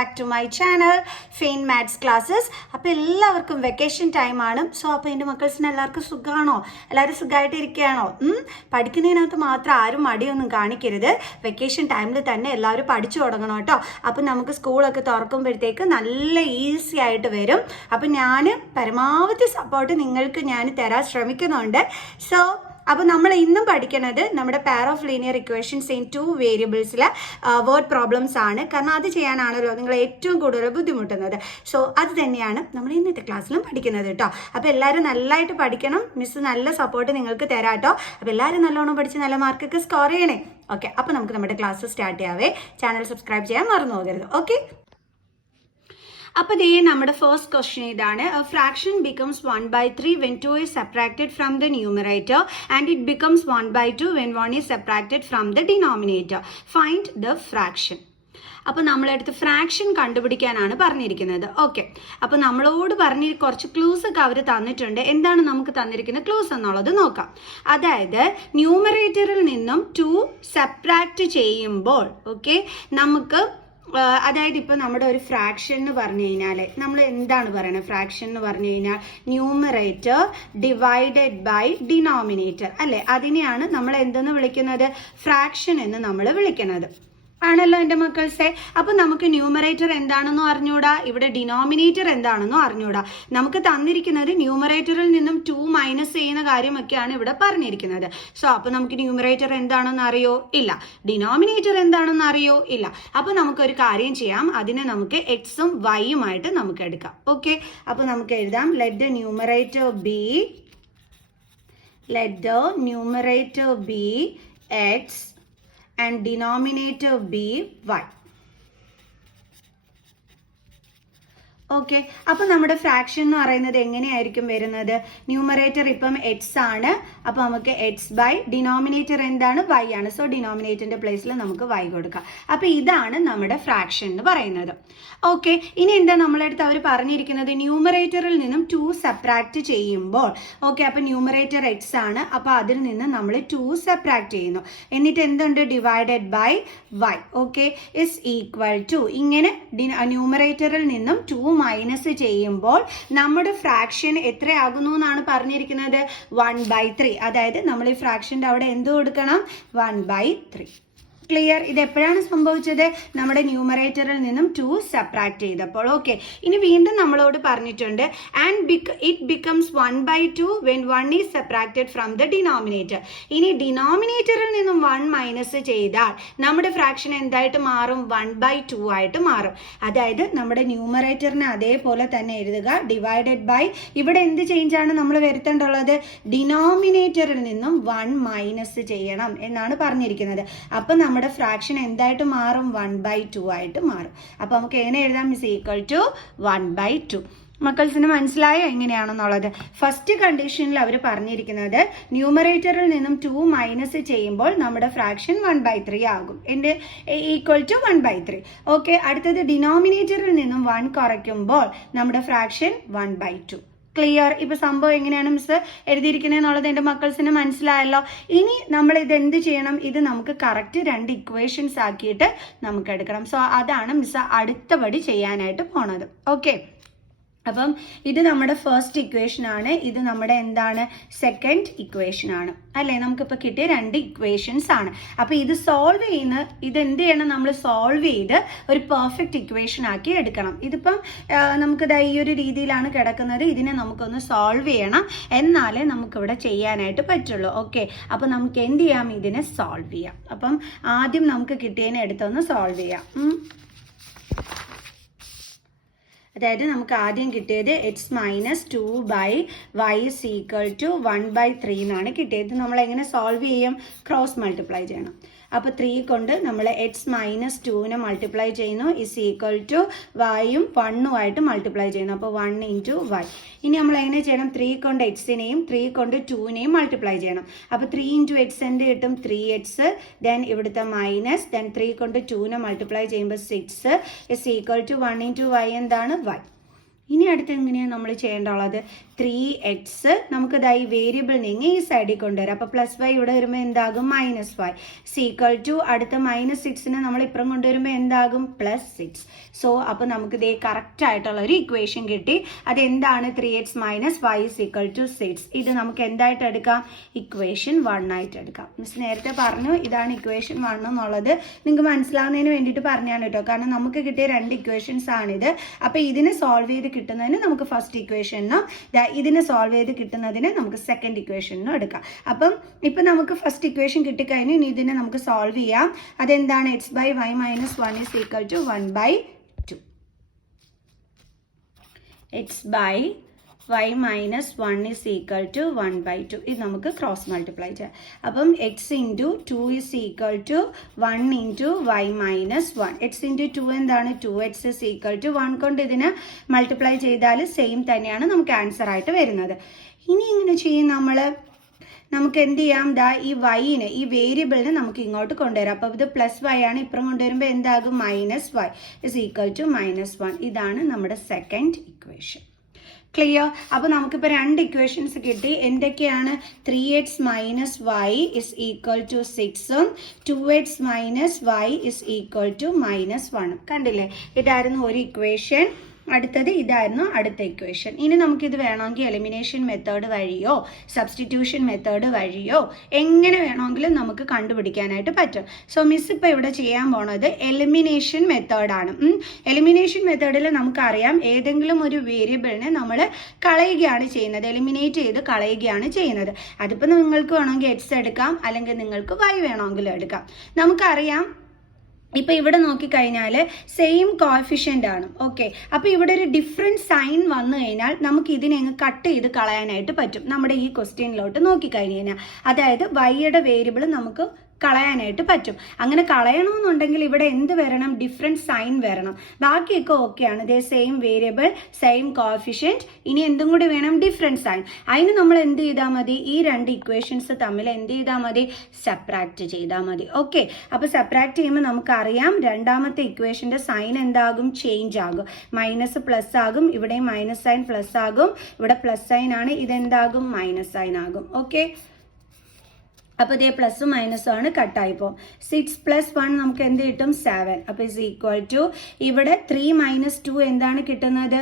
Back to my channel fine maths classes. അപ്പോൾ എല്ലാവർക്കും vacation ടൈമാണ്. സോ അപ്പോൾ എൻ്റെ മക്കൾസിന് എല്ലാവർക്കും സുഖമാണോ? എല്ലാവരും സുഖമായിട്ട് ഇരിക്കുകയാണോ? പഠിക്കുന്നതിനകത്ത് മാത്രം ആരും മടിയൊന്നും കാണിക്കരുത്. വെക്കേഷൻ ടൈമിൽ തന്നെ എല്ലാവരും പഠിച്ചു തുടങ്ങണം കേട്ടോ. അപ്പം നമുക്ക് സ്കൂളൊക്കെ തുറക്കുമ്പോഴത്തേക്ക് നല്ല ഈസി ആയിട്ട് വരും. അപ്പം ഞാൻ പരമാവധി സപ്പോർട്ട് നിങ്ങൾക്ക് ഞാൻ തരാൻ ശ്രമിക്കുന്നുണ്ട്. സോ അപ്പോൾ നമ്മൾ ഇന്നും പഠിക്കുന്നത് നമ്മുടെ pair of linear equations in 2 വേരിയബിൾസിലെ വേർഡ് പ്രോബ്ലംസ് ആണ്. കാരണം അത് ചെയ്യാനാണല്ലോ നിങ്ങൾ ഏറ്റവും കൂടുതൽ ബുദ്ധിമുട്ടുന്നത്. സോ അത് തന്നെയാണ് നമ്മൾ ഇന്നത്തെ ക്ലാസ്സിലും പഠിക്കുന്നത് കേട്ടോ. അപ്പോൾ എല്ലാവരും നല്ലതായിട്ട് പഠിക്കണം. മിസ് നല്ല സപ്പോർട്ട് നിങ്ങൾക്ക് തരാം കേട്ടോ. അപ്പോൾ എല്ലാവരും നല്ലോണം പഠിച്ച് നല്ല മാർക്കൊക്കെ സ്കോർ ചെയ്യണേ. ഓക്കെ, അപ്പോൾ നമുക്ക് നമ്മുടെ ക്ലാസ് സ്റ്റാർട്ട് ചെയ്യാവേ. ചാനൽ സബ്സ്ക്രൈബ് ചെയ്യാൻ മറന്നു പോകരുത്. ഓക്കെ, അപ്പോൾ ദേ നമ്മുടെ ഫസ്റ്റ് ക്വസ്റ്റ്യൻ ഇതാണ്. A fraction becomes 1/3 when 2 is subtracted from the numerator and it becomes 1/2 when 1 is subtracted from the denominator. Find the fraction. അപ്പോൾ നമ്മളെടുത്ത് ഫ്രാക്ഷൻ കണ്ടുപിടിക്കാനാണ് പറഞ്ഞിരിക്കുന്നത്. ഓക്കെ, അപ്പോൾ നമ്മളോട് പറഞ്ഞ് കുറച്ച് ക്ലൂസ് ഒക്കെ അവർ തന്നിട്ടുണ്ട്. എന്താണ് നമുക്ക് തന്നിരിക്കുന്ന ക്ലൂസ് എന്നുള്ളത് നോക്കാം. അതായത് ന്യൂമറേറ്ററിൽ നിന്നും 2 സബ്ട്രാക്ട് ചെയ്യുമ്പോൾ ഓക്കെ നമുക്ക് അതായത് ഇപ്പോൾ നമ്മുടെ ഒരു ഫ്രാക്ഷൻ എന്ന് പറഞ്ഞു കഴിഞ്ഞാൽ നമ്മൾ എന്താണ് പറയുന്നത്? ഫ്രാക്ഷൻ എന്ന് പറഞ്ഞു കഴിഞ്ഞാൽ ന്യൂമറേറ്റർ ഡിവൈഡഡ് ബൈ ഡിനോമിനേറ്റർ അല്ലേ? അതിനെയാണ് നമ്മൾ എന്തെന്ന് വിളിക്കുന്നത്? ഫ്രാക്ഷൻ എന്ന് നമ്മൾ വിളിക്കുന്നത് ആണല്ലോ എൻ്റെ മക്കൾസെ. അപ്പോൾ നമുക്ക് ന്യൂമറേറ്റർ എന്താണെന്നും അറിഞ്ഞൂടാ, ഇവിടെ ഡിനോമിനേറ്റർ എന്താണെന്നും അറിഞ്ഞൂടാ. നമുക്ക് തന്നിരിക്കുന്നത് ന്യൂമറേറ്ററിൽ നിന്നും 2 മൈനസ് ചെയ്യുന്ന കാര്യമൊക്കെയാണ് ഇവിടെ പറഞ്ഞിരിക്കുന്നത്. സോ അപ്പോൾ നമുക്ക് ന്യൂമറേറ്റർ എന്താണെന്ന് അറിയോ? ഇല്ല. ഡിനോമിനേറ്റർ എന്താണെന്ന് അറിയോ? ഇല്ല. അപ്പോൾ നമുക്കൊരു കാര്യം ചെയ്യാം, അതിനെ നമുക്ക് എക്സും വൈയുമായിട്ട് നമുക്ക് എടുക്കാം. ഓക്കെ, അപ്പോൾ നമുക്ക് എഴുതാം let the numerator B X and denominator be y. Okay, അപ്പോൾ നമ്മുടെ ഫ്രാക്ഷൻ എന്ന് പറയുന്നത് എങ്ങനെയായിരിക്കും വരുന്നത്? ന്യൂമറേറ്റർ ഇപ്പം എക്സ് ആണ്, അപ്പോൾ നമുക്ക് എക്സ് ബൈ ഡിനോമിനേറ്റർ എന്താണ്? വൈ ആണ്. സോ ഡിനോമിനേറ്ററിന്റെ പ്ലേസിൽ നമുക്ക് വൈ കൊടുക്കാം. അപ്പോൾ ഇതാണ് നമ്മുടെ ഫ്രാക്ഷൻ എന്ന് പറയുന്നത്. ഓക്കെ, ഇനി എന്താ നമ്മളടുത്ത് അവർ പറഞ്ഞിരിക്കുന്നത്? ന്യൂമറേറ്ററിൽ നിന്നും 2 സബ്ട്രാക്ട് ചെയ്യുമ്പോൾ ഓക്കെ, അപ്പോൾ ന്യൂമറേറ്റർ എക്സ് ആണ്, അപ്പോൾ അതിൽ നിന്ന് നമ്മൾ 2 സബ്ട്രാക്ട് ചെയ്യുന്നു. എന്നിട്ട് എന്തുണ്ട്? Divided by Y okay is equal to ഇങ്ങനെ ന്യൂമറേറ്ററിൽ നിന്നും 2 മൈനസ് ചെയ്യുമ്പോൾ നമ്മുടെ ഫ്രാക്ഷൻ എത്രയാകുന്നു എന്നാണ് പറഞ്ഞിരിക്കുന്നത്? 1/3. അതായത് നമ്മൾ ഈ ഫ്രാക്ഷൻ്റെ അവിടെ എന്ത് കൊടുക്കണം? 1/3. ക്ലിയർ? ഇത് എപ്പോഴാണ് സംഭവിച്ചത്? നമ്മുടെ ന്യൂമറേറ്ററിൽ നിന്നും 2 സബ്ട്രാക്ട് ചെയ്തപ്പോൾ. ഓക്കെ, ഇനി വീണ്ടും നമ്മളോട് പറഞ്ഞിട്ടുണ്ട് and it becomes 1/2 when 1 is subtracted from the denominator. ഇനി ഡിനോമിനേറ്ററിൽ നിന്നും 1 മൈനസ് ചെയ്താൽ നമ്മുടെ ഫ്രാക്ഷൻ എന്തായിട്ട് മാറും? 1/2 ആയിട്ട് മാറും. അതായത് നമ്മുടെ ന്യൂമറേറ്ററിനെ അതേപോലെ തന്നെ എഴുതുക, ഡിവൈഡഡ് ബൈ ഇവിടെ എന്ത് ചേഞ്ച് ആണ് നമ്മൾ വരുത്തേണ്ടുള്ളത്? ഡിനോമിനേറ്ററിൽ നിന്നും 1 മൈനസ് ചെയ്യണം എന്നാണ് പറഞ്ഞിരിക്കുന്നത്. അപ്പം നമ്മുടെ ഫ്രാക്ഷൻ എന്തായിട്ട് മാറും? 1/2 ആയിട്ട് മാറും. അപ്പോൾ നമുക്ക് എങ്ങനെ എഴുതാം? Is equal to 1/2. മക്കൾസിന് മനസ്സിലായോ എങ്ങനെയാണെന്നുള്ളത്? ഫസ്റ്റ് കണ്ടീഷനിൽ അവർ പറഞ്ഞിരിക്കുന്നത് ന്യൂമറേറ്ററിൽ നിന്നും 2 മൈനസ് ചെയ്യുമ്പോൾ നമ്മുടെ ഫ്രാക്ഷൻ 1/3 ആകും. എൻ്റെ ഈക്വൽ ടു 1/3. ഓക്കെ, അടുത്തത് ഡിനോമിനേറ്ററിൽ നിന്നും 1 കുറയ്ക്കുമ്പോൾ നമ്മുടെ ഫ്രാക്ഷൻ 1/2. ക്ലിയർ? ഇപ്പൊ സംഭവം എങ്ങനെയാണ് മിസ് എഴുതിയിരിക്കുന്നത് എന്നുള്ളത് എൻ്റെ മക്കൾസിന് മനസ്സിലായല്ലോ. ഇനി നമ്മൾ ഇത് എന്ത് ചെയ്യണം? ഇത് നമുക്ക് കറക്റ്റ് 2 ഇക്വേഷൻസ് ആക്കിയിട്ട് നമുക്ക് എടുക്കണം. സോ അതാണ് മിസ് അടുത്തപടി ചെയ്യാനായിട്ട് പോണത്. ഓക്കെ, അപ്പം ഇത് നമ്മുടെ ഫസ്റ്റ് ഇക്വേഷൻ ആണ്, ഇത് നമ്മുടെ എന്താണ്? സെക്കൻഡ് ഇക്വേഷൻ ആണ് അല്ലേ? നമുക്കിപ്പോൾ കിട്ടിയ 2 ഇക്വേഷൻസ് ആണ്. അപ്പോൾ ഇത് സോൾവ് ചെയ്യുന്ന ഇത് എന്ത് ചെയ്യണം? നമ്മൾ സോൾവ് ചെയ്ത് ഒരു പെർഫെക്റ്റ് ഇക്വേഷൻ ആക്കി എടുക്കണം. ഇതിപ്പം നമുക്കിത് ഈ ഒരു രീതിയിലാണ് കിടക്കുന്നത്. ഇതിനെ നമുക്കൊന്ന് സോൾവ് ചെയ്യണം, എന്നാലേ നമുക്കിവിടെ ചെയ്യാനായിട്ട് പറ്റുള്ളൂ. ഓക്കെ, അപ്പോൾ നമുക്ക് എന്ത് ചെയ്യാം? ഇതിനെ സോൾവ് ചെയ്യാം. അപ്പം ആദ്യം നമുക്ക് കിട്ടിയതിനെ എടുത്തൊന്ന് സോൾവ് ചെയ്യാം. അതായത് നമുക്ക് ആദ്യം കിട്ടിയത് X minus 2/y is equal to 1/3 എന്നാണ് കിട്ടിയത്. നമ്മൾ എങ്ങനെ സോൾവ് ചെയ്യും? ക്രോസ് മൾട്ടിപ്ലൈ ചെയ്യണം. അപ്പോൾ 3 കൊണ്ട് നമ്മൾ എക്സ് മൈനസ് 2നെ മൾട്ടിപ്ലൈ ചെയ്യുന്നു ഇസ് ഈക്വൽ ടു വൈയും 1ഉമായിട്ട് മൾട്ടിപ്ലൈ ചെയ്യുന്നു. അപ്പോൾ 1 ഇൻറ്റു വൈ. ഇനി നമ്മൾ എങ്ങനെ ചെയ്യണം? 3 കൊണ്ട് എക്സിനെയും 3 കൊണ്ട് 2നെയും മൾട്ടിപ്ലൈ ചെയ്യണം. അപ്പോൾ 3 ഇൻറ്റു എക്സ് എന്ത് കിട്ടും? 3x. ദെൻ ഇവിടുത്തെ മൈനസ്, ദെൻ 3 കൊണ്ട് 2നെ മൾട്ടിപ്ലൈ ചെയ്യുമ്പോൾ 6 is equal to 1 into Y എന്താണ്? വൈ. ഇനി അടുത്ത് എങ്ങനെയാണ് നമ്മൾ ചെയ്യേണ്ടുള്ളത്? 3x നമുക്ക് ഈ വേരിയബിളിനെ ഈ സൈഡിൽ കൊണ്ടുവരാം. അപ്പോൾ +y ഇവിടെ വരുമ്പോൾ എന്താകും? -y. സീക്വൽ ടു അടുത്ത -6നെ നമ്മൾ ഇപ്പുറം കൊണ്ടുവരുമ്പോൾ എന്താകും? +6. സോ അപ്പോൾ നമുക്ക് ഇതേ കറക്റ്റ് ആയിട്ടുള്ള ഒരു ഇക്വേഷൻ കിട്ടി. അതെന്താണ്? 3x - y = 6. ഇത് നമുക്ക് എന്തായിട്ട് എടുക്കാം? ഇക്വേഷൻ 1 ആയിട്ട് എടുക്കാം. മിസ് നേരത്തെ പറഞ്ഞു ഇതാണ് ഇക്വേഷൻ 1 എന്നുള്ളത്. നിങ്ങൾക്ക് മനസ്സിലാവുന്നതിന് വേണ്ടിയിട്ട് പറഞ്ഞാണ് കേട്ടോ. കാരണം നമുക്ക് കിട്ടിയ 2 ഇക്വേഷൻസ് ആണിത്. അപ്പോൾ ഇതിനെ സോൾവ് ചെയ്ത് കിട്ടുന്നതിന് നമുക്ക് ഫസ്റ്റ് ഇക്വേഷനും ഇതിനെ സോൾവ് ചെയ്ത് കിട്ടുന്നതിന് നമുക്ക് സെക്കൻഡ് ഇക്വേഷനും എടുക്കാം. അപ്പം ഇപ്പം നമുക്ക് ഫസ്റ്റ് ഇക്വേഷൻ കിട്ടിക്കഴിഞ്ഞു. ഇനി ഇതിനെ നമുക്ക് സോൾവ് ചെയ്യാം. അതെന്താണ്? x/y - 1 = 1/2. x/y - 1 = 1/2. ഇത് നമുക്ക് ക്രോസ് മൾട്ടിപ്ലൈ ചെയ്യാം. അപ്പം x × 2 = 1 × y - 1. x × 2 എന്താണ്? 2x = 1 കൊണ്ട് ഇതിന് മൾട്ടിപ്ലൈ ചെയ്താൽ സെയിം തന്നെയാണ് നമുക്ക് ആൻസർ ആയിട്ട് വരുന്നത്. ഇനി ഇങ്ങനെ ചെയ്യും നമുക്ക് എന്ത് ചെയ്യാം? ഈ വൈനെ, ഈ വേരിയബിളിനെ നമുക്ക് ഇങ്ങോട്ട് കൊണ്ടുവരാം. അപ്പോൾ ഇത് +y ആണ്. ഇപ്പുറം കൊണ്ടുവരുമ്പോൾ എന്താകും? -y = -1. ഇതാണ് നമ്മുടെ സെക്കൻഡ് ഇക്വേഷൻ. ക്ലിയർ? അപ്പോൾ നമുക്കിപ്പോൾ 2 ഇക്വേഷൻസ് കിട്ടി. എന്തൊക്കെയാണ്? 3x - y = 6ഉം 2x - y = -1. കണ്ടില്ലേ? ഇതായിരുന്നു ഒരു ഇക്വേഷൻ. അടുത്തത് ഇതായിരുന്നു അടുത്ത ഇക്വേഷൻ. ഇനി നമുക്കിത് വേണമെങ്കിൽ എലിമിനേഷൻ മെത്തേഡ് വഴിയോ സബ്സ്റ്റിറ്റ്യൂഷൻ മെത്തേഡ് വഴിയോ എങ്ങനെ വേണമെങ്കിലും നമുക്ക് കണ്ടുപിടിക്കാനായിട്ട് പറ്റും. സോ മിസ് ഇപ്പോൾ ഇവിടെ ചെയ്യാൻ പോണത് എലിമിനേഷൻ മെത്തേഡാണ്. എലിമിനേഷൻ മെത്തേഡിൽ നമുക്കറിയാം ഏതെങ്കിലും ഒരു വേരിയബിളിനെ നമ്മൾ കളയുകയാണ് ചെയ്യുന്നത്, എലിമിനേറ്റ് ചെയ്ത് കളയുകയാണ് ചെയ്യുന്നത്. അതിപ്പോൾ നിങ്ങൾക്ക് വേണമെങ്കിൽ x എടുക്കാം, അല്ലെങ്കിൽ നിങ്ങൾക്ക് y വേണമെങ്കിലും എടുക്കാം. നമുക്കറിയാം ഇപ്പോൾ ഇവിടെ നോക്കിക്കഴിഞ്ഞാൽ സെയിം കോഎഫിഷ്യൻ്റ് ആണ്. ഓക്കെ, അപ്പോൾ ഇവിടെ ഒരു ഡിഫറെൻറ്റ് സൈൻ വന്നു കഴിഞ്ഞാൽ നമുക്ക് ഇതിനെ അങ്ങ് കട്ട് ചെയ്ത് കളയാനായിട്ട് പറ്റും. നമ്മുടെ ഈ ക്വസ്റ്റ്യനിലോട്ട് നോക്കിക്കഴിഞ്ഞ് കഴിഞ്ഞാൽ അതായത് വൈയുടെ വേരിയബിൾ നമുക്ക് കളയാനായിട്ട് പറ്റും. അങ്ങനെ കളയണമെന്നുണ്ടെങ്കിൽ ഇവിടെ എന്ത് വരണം? ഡിഫറെൻറ്റ് സൈൻ വരണം. ബാക്കിയൊക്കെ ഓക്കെയാണ്. ഇതേ സെയിം വേരിയബിൾ, സെയിം കോഎഫിഷ്യൻറ്റ്, ഇനി എന്തും കൂടി വേണം? Different sign. അതിന് നമ്മൾ എന്ത് ചെയ്താൽ മതി? ഈ 2 ഇക്വേഷൻസ് തമ്മിൽ എന്ത് ചെയ്താൽ മതി? സബ്ട്രാക്ട് ചെയ്താൽ മതി. ഓക്കെ, അപ്പോൾ സബ്ട്രാക്ട് ചെയ്യുമ്പോൾ നമുക്കറിയാം രണ്ടാമത്തെ ഇക്വേഷൻ്റെ സൈൻ എന്താകും? ചേഞ്ച് ആകും. മൈനസ് പ്ലസ് ആകും. ഇവിടെ മൈനസ് സൈൻ പ്ലസ് ആകും. ഇവിടെ പ്ലസ് സൈൻ ആണ്, ഇതെന്താകും? മൈനസ് സൈൻ ആകും. ഓക്കെ, അപ്പോൾ ഇതേ പ്ലസും മൈനസും ആണ് കട്ടായിപ്പോൾ. 6 + 1 നമുക്ക് എന്ത് കിട്ടും? 7. അപ്പോൾ = ഇവിടെ 3 - 2 എന്താണ് കിട്ടുന്നത്?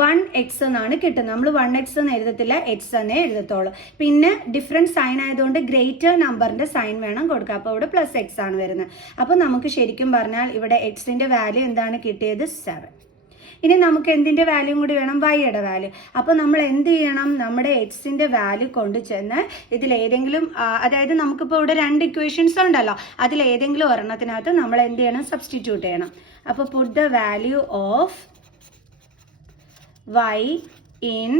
1x എന്നാണ് കിട്ടുന്നത്. നമ്മൾ 1x എന്ന് എഴുതത്തില്ല, x എന്നേ എഴുതത്തുള്ളൂ. പിന്നെ ഡിഫറെൻറ്റ് സൈൻ ആയതുകൊണ്ട് ഗ്രേറ്റർ നമ്പറിൻ്റെ സൈൻ വേണം കൊടുക്കുക. അപ്പോൾ ഇവിടെ +x ആണ് വരുന്നത്. അപ്പോൾ നമുക്ക് ശരിക്കും പറഞ്ഞാൽ ഇവിടെ എക്സിൻ്റെ വാല്യൂ എന്താണ് കിട്ടിയത്? 7. ഇനി നമുക്ക് എന്തിൻ്റെ വാല്യൂ കൂടി വേണം? വൈയുടെ വാല്യൂ. അപ്പോൾ നമ്മൾ എന്ത് ചെയ്യണം? നമ്മുടെ എക്സിൻ്റെ വാല്യൂ കൊണ്ട് ചെന്ന് ഇതിലേതെങ്കിലും, അതായത് നമുക്കിപ്പോൾ ഇവിടെ 2 ഇക്വേഷൻസ് ഉണ്ടല്ലോ, അതിലേതെങ്കിലും ഒരെണ്ണത്തിനകത്ത് നമ്മൾ എന്ത് ചെയ്യണം? സബ്സ്റ്റിറ്റ്യൂട്ട് ചെയ്യണം. അപ്പോൾ put the value of y in,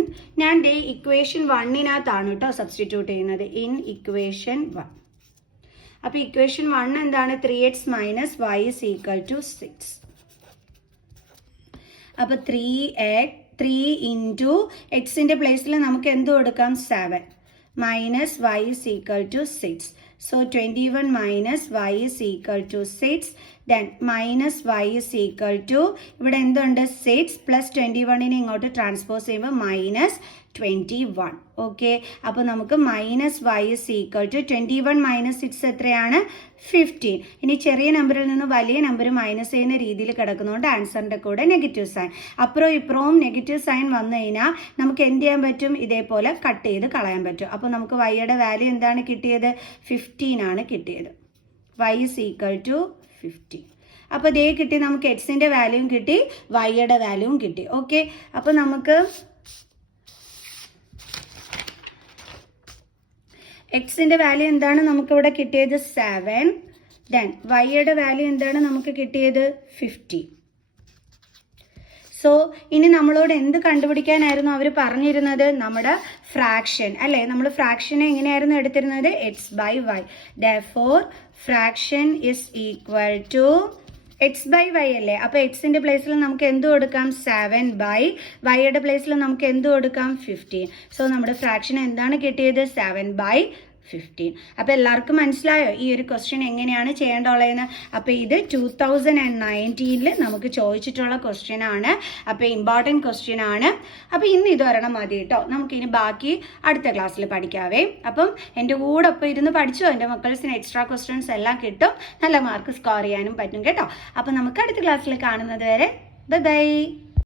ഞാൻ ഇക്വേഷൻ 1-നകത്താണ് കേട്ടോ സബ്സ്റ്റിറ്റ്യൂട്ട് ചെയ്യുന്നത്. In equation 1. അപ്പോൾ ഇക്വേഷൻ 1 എന്താണ്? 3x - y = 6. അപ്പോൾ 3 × എക്സിൻ്റെ പ്ലേസിൽ നമുക്ക് എന്ത് കൊടുക്കാം? 7 - y = 6. So 21 - y = 6. Then -y = ഇവിടെ എന്തുണ്ട്? 6 + 21നെ ഇങ്ങോട്ട് ട്രാൻസ്പോസ് ചെയ്യുമ്പോൾ -21. ഓക്കെ, അപ്പോൾ നമുക്ക് -y = 21 - 6 എത്രയാണ്? 15. ഇനി ചെറിയ നമ്പറിൽ നിന്ന് വലിയ നമ്പർ മൈനസ് ചെയ്യുന്ന രീതിയിൽ കിടക്കുന്നതുകൊണ്ട് ആൻസറിൻ്റെ കൂടെ നെഗറ്റീവ് സൈൻ. അപ്പുറവും ഇപ്പുറവും നെഗറ്റീവ് സൈൻ വന്നു കഴിഞ്ഞാൽ നമുക്ക് എന്ത് ചെയ്യാൻ പറ്റും? ഇതേപോലെ കട്ട് ചെയ്ത് കളയാൻ പറ്റും. അപ്പോൾ നമുക്ക് വൈയുടെ വാല്യൂ എന്താണ് കിട്ടിയത്? 15 ആണ് കിട്ടിയത്. y = 15. അപ്പോൾ ഇതേ കിട്ടി. നമുക്ക് എക്സിൻ്റെ വാല്യൂവും കിട്ടി, വൈയുടെ വാല്യൂവും കിട്ടി. ഓക്കെ, അപ്പോൾ നമുക്ക് എക്സിൻ്റെ വാല്യൂ എന്താണ് നമുക്കിവിടെ കിട്ടിയത്? 7. ദെൻ വൈയുടെ വാല്യൂ എന്താണ് നമുക്ക് കിട്ടിയത്? 15. സോ ഇനി നമ്മളോട് എന്ത് കണ്ടുപിടിക്കാനായിരുന്നു അവർ പറഞ്ഞിരുന്നത്? നമ്മുടെ ഫ്രാക്ഷൻ അല്ലേ? നമ്മൾ ഫ്രാക്ഷനെ എങ്ങനെയായിരുന്നു എടുത്തിരുന്നത്? x/y. Therefore fraction is equal to x/y അല്ലേ? അപ്പോൾ എക്സിൻ്റെ പ്ലേസിൽ നമുക്ക് എന്ത് കൊടുക്കാം? 7/, വൈയുടെ പ്ലേസിൽ നമുക്ക് എന്ത് കൊടുക്കാം? 15. സോ നമ്മുടെ ഫ്രാക്ഷൻ എന്താണ് കിട്ടിയത്? 7/15. 15. അപ്പോൾ എല്ലാവർക്കും മനസ്സിലായോ ഈ ഒരു ക്വസ്റ്റ്യൻ എങ്ങനെയാണ് ചെയ്യേണ്ടുള്ളതെന്ന്? അപ്പോൾ ഇത് 2019 നമുക്ക് ചോദിച്ചിട്ടുള്ള ക്വസ്റ്റ്യൻ ആണ്. അപ്പോൾ ഇമ്പോർട്ടൻറ്റ് ക്വസ്റ്റ്യൻ ആണ്. അപ്പോൾ ഇന്ന് ഇത് ഒരെണ്ണം മതി കേട്ടോ. നമുക്കിനി ബാക്കി അടുത്ത ക്ലാസ്സിൽ പഠിക്കാവേ. അപ്പം എൻ്റെ കൂടെ ഒപ്പം ഇരുന്ന് പഠിച്ചോ, എൻ്റെ മക്കൾസിന് എക്സ്ട്രാ ക്വസ്റ്റ്യൻസ് എല്ലാം കിട്ടും, നല്ല മാർക്ക് സ്കോർ ചെയ്യാനും പറ്റും കേട്ടോ. അപ്പോൾ നമുക്ക് അടുത്ത ക്ലാസ്സിൽ കാണുന്നത് വരെ ബൈ ബൈ.